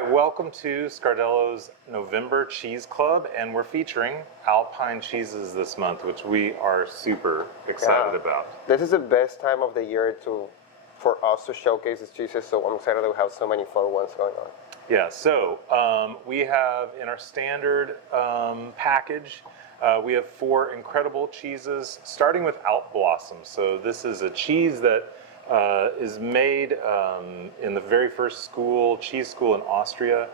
right, welcome to Scardello's November Cheese Club, and we're featuring Alpine cheeses this month, which we are super excited about. This is the best time of the year for us to showcase these cheeses, so I'm excited that we have so many fun ones going on. Yeah, so we have in our standard package, we have 4 incredible cheeses, starting with Alp Blossom. So this is a cheese that is made in the very first cheese school in Austria,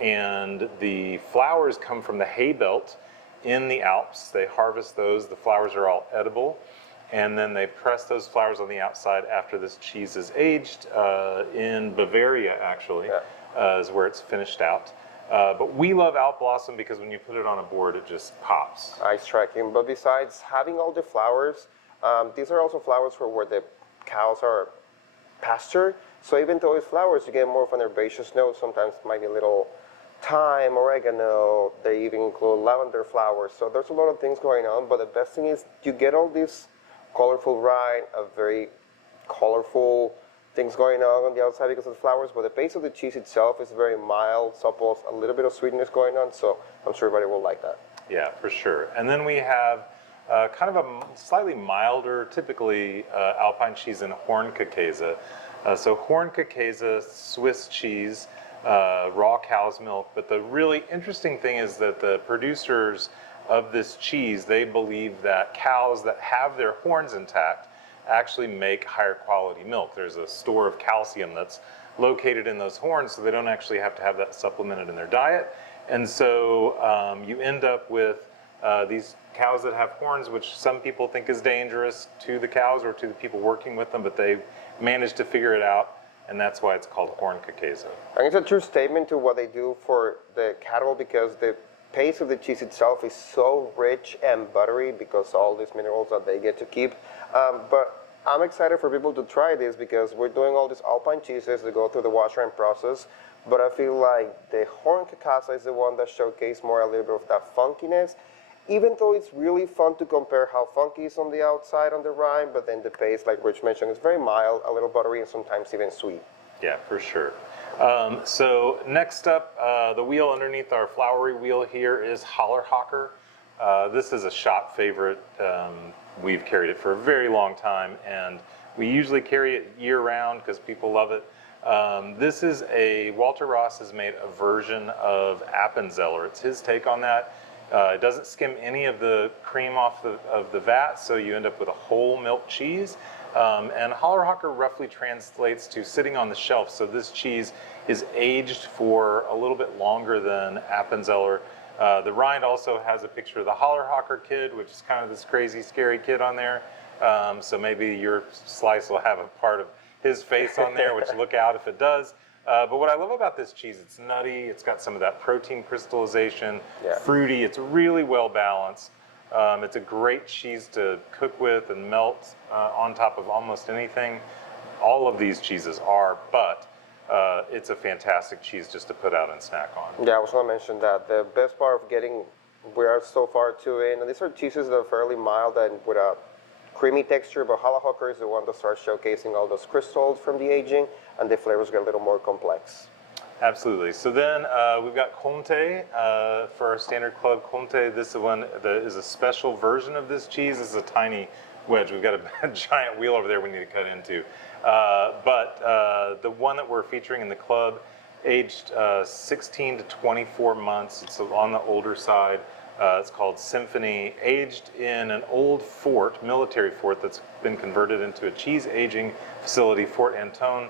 and the flowers come from the hay belt in the Alps. They harvest those, the flowers are all edible, and then they press those flowers on the outside after this cheese is aged in Bavaria, actually. Yeah. Is where it's finished out. But we love Alp Blossom because when you put it on a board, it just pops. Eye-striking. But besides having all the flowers, these are also flowers for where the cows are pastured. So even though it's flowers, you get more of an herbaceous note. Sometimes it might be a little thyme, oregano. They even include lavender flowers. So there's a lot of things going on. But the best thing is you get all this colorful rind, a very colorful things going on the outside because of the flowers, but the base of the cheese itself is very mild, supple, a little bit of sweetness going on, so I'm sure everybody will like that. Yeah, for sure. And then we have kind of a slightly milder, typically Alpine cheese in Hornkäse. So Hornkäse, Swiss cheese, raw cow's milk, but the really interesting thing is that the producers of this cheese, they believe that cows that have their horns intact actually make higher quality milk. There's a store of calcium that's located in those horns, so they don't actually have to have that supplemented in their diet. And so you end up with these cows that have horns, which some people think is dangerous to the cows or to the people working with them, but they managed to figure it out, and that's why it's called Hornkäse. And it's a true statement to what they do for the cattle, because the paste of the cheese itself is so rich and buttery because all these minerals that they get to keep. But I'm excited for people to try this because we're doing all these Alpine cheeses that go through the wash rind process, but I feel like the Hornkäse is the one that showcases more a little bit of that funkiness, even though it's really fun to compare how funky it's on the outside on the rind, but then the paste, like Rich mentioned, is very mild, a little buttery, and sometimes even sweet. Yeah, for sure. So next up, the wheel underneath our floury wheel here is Hallerhocker. This is a shop favorite. We've carried it for a very long time, and we usually carry it year-round because people love it. This is Walter Ross has made a version of Appenzeller. It's his take on that. It doesn't skim any of the cream off of the vat, so you end up with a whole milk cheese. And Hallerhocker roughly translates to sitting on the shelf, so this cheese is aged for a little bit longer than Appenzeller. The rind also has a picture of the Hallerhocker kid, which is kind of this crazy, scary kid on there. So maybe your slice will have a part of his face on there, which look out if it does. But what I love about this cheese, it's nutty, it's got some of that protein crystallization, fruity, it's really well balanced. It's a great cheese to cook with and melt on top of almost anything. All of these cheeses are, but it's a fantastic cheese just to put out and snack on. Yeah, I was going to mention that. The best part of we are so far in, and these are cheeses that are fairly mild and with a creamy texture, but Hallerhocker is the one that starts showcasing all those crystals from the aging, and the flavors get a little more complex. Absolutely. So then we've got Conte for our standard club. Conte, this is one that is a special version of this cheese. This is a tiny wedge. We've got a giant wheel over there we need to cut into. But the one that we're featuring in the club, aged 16 to 24 months. It's on the older side. It's called Symphony, aged in an old fort, military fort that's been converted into a cheese aging facility, Fort Antone,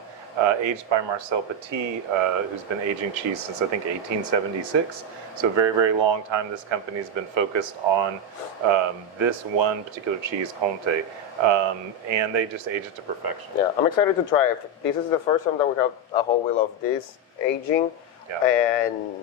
aged by Marcel Petit, who's been aging cheese since I think 1876. So very, very long time this company's been focused on this one particular cheese, Conte, and they just age it to perfection. Yeah, I'm excited to try it. This is the first time that we have a whole wheel of this aging, and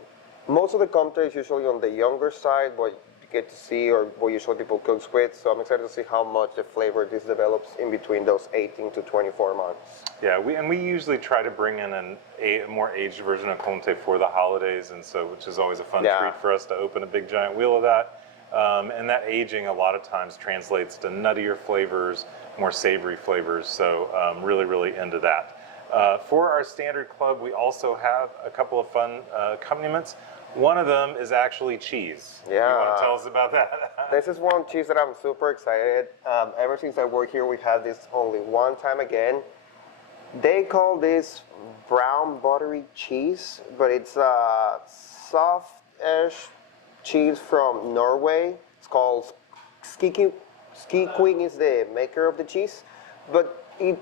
most of the Conte is usually on the younger side, what you get to see or what usually people cook with, so I'm excited to see how much the flavor this develops in between those 18 to 24 months. Yeah, we usually try to bring in a more aged version of Conte for the holidays, and so which is always a fun treat for us to open a big giant wheel of that. And that aging a lot of times translates to nuttier flavors, more savory flavors, so really, really into that. For our standard club, we also have a couple of fun accompaniments. One of them is actually cheese. Yeah. You want to tell us about that? This is one cheese that I'm super excited. Ever since I work here, we had this only one time again. They call this brown buttery cheese, but it's a soft-ish cheese from Norway. It's called Ski Queen is the maker of the cheese, but it's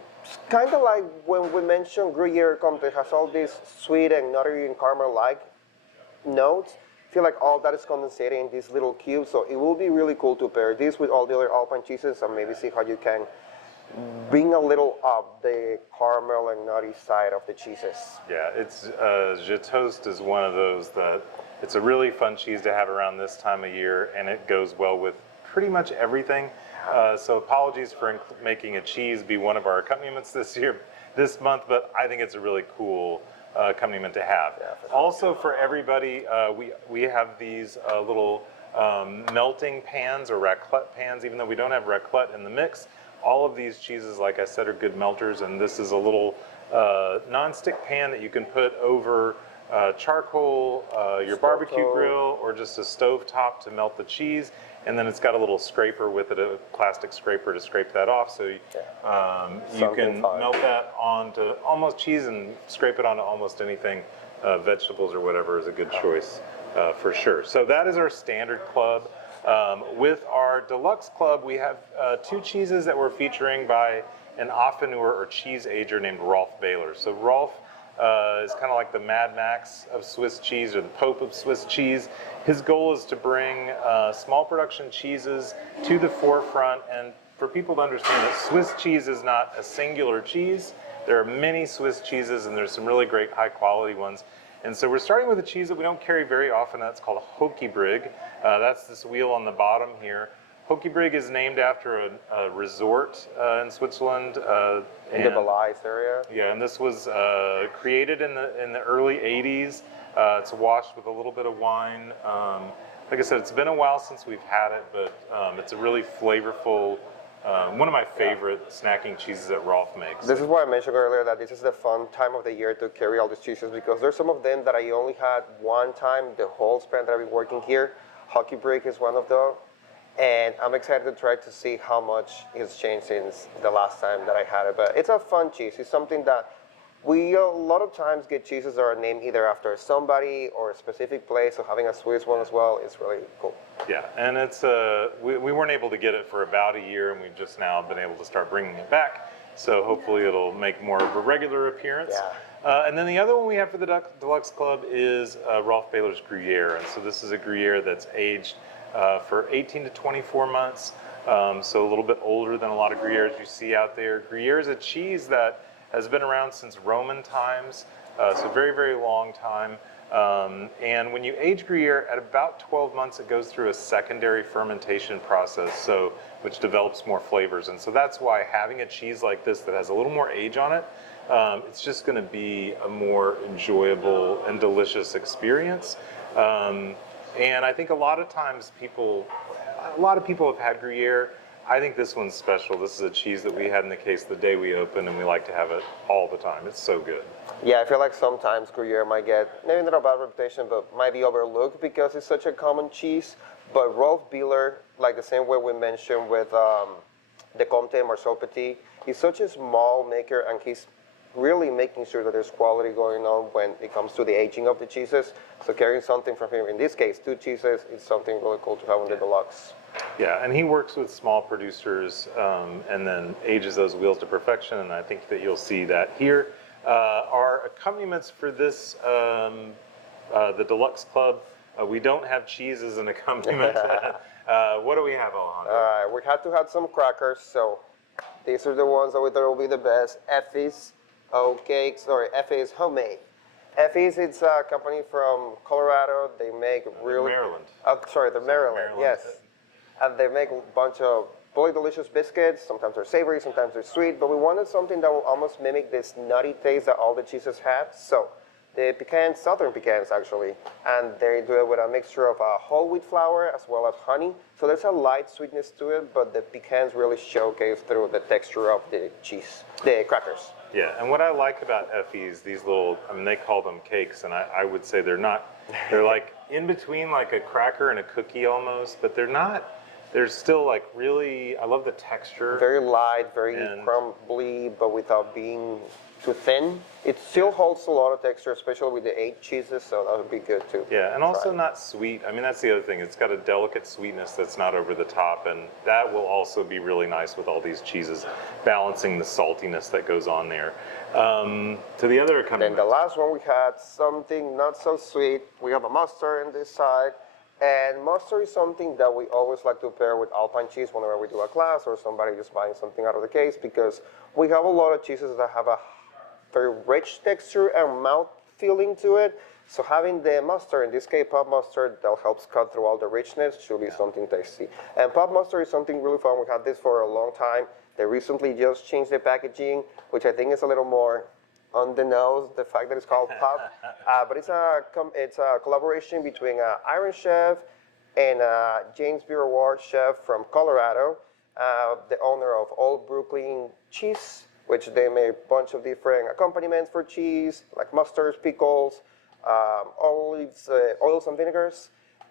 kind of like when we mentioned Gruyere Comté has all these sweet and nutty and caramel-like notes. I feel like all that is condensated in these little cubes, so it will be really cool to pair this with all the other Alpine cheeses and maybe see how you can bring a little up the caramel and nutty side of the cheeses. Yeah, it's Je Toast is one of those that it's a really fun cheese to have around this time of year, and it goes well with pretty much everything. So apologies for making a cheese be one of our accompaniments this month, but I think it's a really cool accompaniment to have. Yeah, for sure. Also for everybody, we have these little melting pans or raclette pans, even though we don't have raclette in the mix. All of these cheeses, like I said, are good melters, and this is a little non-stick pan that you can put over charcoal, your barbecue grill, or just a stove top to melt the cheese. And then it's got a little scraper with it, a plastic scraper to scrape that off. So you can melt that onto almost cheese and scrape it onto almost anything, vegetables or whatever is a good choice for sure. So that is our standard club. With our deluxe club, we have two cheeses that we're featuring by an affineur or cheese ager named Rolf Baylor. So Rolf is kind of like the Mad Max of Swiss cheese, or the Pope of Swiss cheese. His goal is to bring small production cheeses to the forefront, and for people to understand that Swiss cheese is not a singular cheese. There are many Swiss cheeses, and there's some really great high quality ones. And so we're starting with a cheese that we don't carry very often. That's called Hochgebrig. That's this wheel on the bottom here. Hochgebrig is named after a resort in Switzerland. In the Valais area? Yeah, and this was created in the early 80s. It's washed with a little bit of wine. Like I said, it's been a while since we've had it, but it's a really flavorful, one of my favorite snacking cheeses that Rolf makes. This is why I mentioned earlier that this is the fun time of the year to carry all these cheeses, because there's some of them that I only had one time the whole span that I've been working here. Hochgebrig is one of them. And I'm excited to try to see how much it's changed since the last time that I had it. But it's a fun cheese. It's something that we a lot of times get cheeses that are named either after somebody or a specific place. So having a Swiss one as well is really cool. Yeah, and it's we weren't able to get it for about a year, and we've just now been able to start bringing it back. So hopefully it'll make more of a regular appearance. Yeah. And then the other one we have for the Deluxe Club is Rolf Baylor's Gruyere. And so this is a Gruyere that's aged for 18 to 24 months, so a little bit older than a lot of Gruyères you see out there. Gruyere is a cheese that has been around since Roman times, so very, very long time. And when you age Gruyere, at about 12 months, it goes through a secondary fermentation process, so which develops more flavors. And so that's why having a cheese like this that has a little more age on it, it's just going to be a more enjoyable and delicious experience. And I think a lot of times people have had Gruyere. I think this one's special. This is a cheese that we had in the case the day we opened, and we like to have it all the time. It's so good. Yeah, I feel like sometimes Gruyere might get, maybe not a bad reputation, but might be overlooked because it's such a common cheese. But Rolf Baylor, like the same way we mentioned with the Comté Marceau Petit, he's such a small maker, and he's really making sure that there's quality going on when it comes to the aging of the cheeses. So carrying something from him, in this case, two cheeses, is something really cool to have in the deluxe. Yeah, and he works with small producers and then ages those wheels to perfection, and I think that you'll see that here. Our accompaniments for this, the Deluxe Club, we don't have cheese as an accompaniment. What do we have, Alejandro? All right, we had to have some crackers, so these are the ones that we thought will be the best. Effie's Effie's Homemade. Effie's, it's a company from Colorado. They make really... Maryland. The Maryland, yes. And they make a bunch of really delicious biscuits. Sometimes they're savory, sometimes they're sweet, but we wanted something that will almost mimic this nutty taste that all the cheeses have. So the pecans, southern pecans actually, and they do it with a mixture of whole wheat flour as well as honey. So there's a light sweetness to it, but the pecans really showcase through the texture of the cheese, the crackers. Yeah, and what I like about Effie's, these little, I mean, they call them cakes, and I would say they're not, they're like in between like a cracker and a cookie almost, but they're not, they're still like really, I love the texture. Very light, very And- crumbly, but without being too thin. It still holds a lot of texture, especially with the 8 cheeses, so that would be good too. Yeah, and also not sweet. I mean, that's the other thing. It's got a delicate sweetness that's not over the top, and that will also be really nice with all these cheeses, balancing the saltiness that goes on there. To the other Then accompaniment. the last one we had something not so sweet. We have a mustard on this side. And mustard is something that we always like to pair with Alpine cheese whenever we do a class or somebody just buying something out of the case, because we have a lot of cheeses that have a very rich texture and mouth feeling to it. So having the mustard, in this case pop mustard, that helps cut through all the richness, should be something tasty. And pop mustard is something really fun. We had this for a long time. They recently just changed the packaging, which I think is a little more on the nose, the fact that it's called pop. But it's a collaboration between Iron Chef and James B. Reward chef from Colorado, the owner of Old Brooklyn Cheese, which they make a bunch of different accompaniments for cheese, like mustards, pickles, olives, oils and vinegars.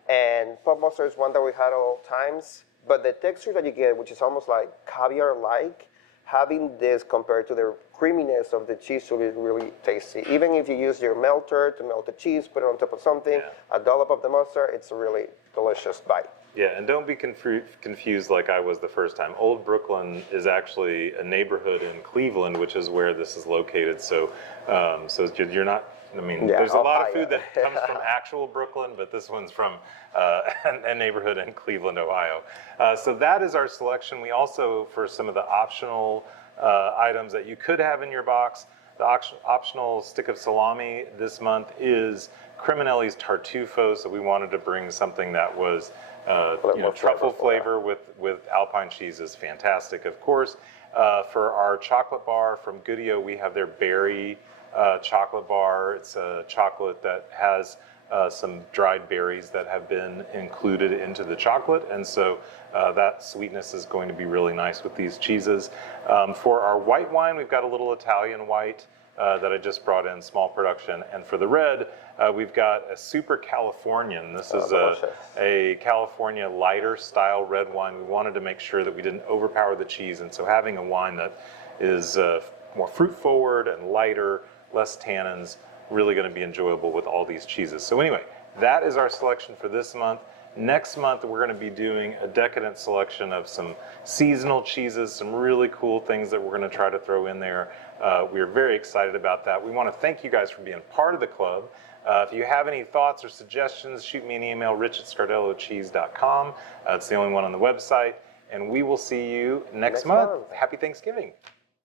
And pop mustard is one that we had at all times. But the texture that you get, which is almost like caviar-like, having this compared to the creaminess of the cheese should be really tasty. Even if you use your melter to melt the cheese, put it on top of something, a dollop of the mustard, it's a really delicious bite. Yeah, and don't be confused like I was the first time. Old Brooklyn is actually a neighborhood in Cleveland, which is where this is located. So, so you're not. I mean, there's a lot of food that comes from actual Brooklyn, but this one's from a neighborhood in Cleveland, Ohio. So that is our selection. We also, for some of the optional items that you could have in your box, the optional stick of salami this month is Criminelli's Tartufo. So we wanted to bring something that was truffle flavor with Alpine cheese is fantastic. Of course, for our chocolate bar from Goodio, we have their berry chocolate bar. It's a chocolate that has some dried berries that have been included into the chocolate, and so that sweetness is going to be really nice with these cheeses. For our white wine, we've got a little Italian white that I just brought in, small production, and for the red, we've got a Super Californian. This is a California lighter style red wine. We wanted to make sure that we didn't overpower the cheese, and so having a wine that is more fruit forward and lighter, less tannins, really going to be enjoyable with all these cheeses. So anyway, that is our selection for this month. Next month, we're going to be doing a decadent selection of some seasonal cheeses, some really cool things that we're going to try to throw in there. We're very excited about that. We want to thank you guys for being part of the club. If you have any thoughts or suggestions, shoot me an email, rich@scardellocheese.com. It's the only one on the website. And we will see you next month. Happy Thanksgiving.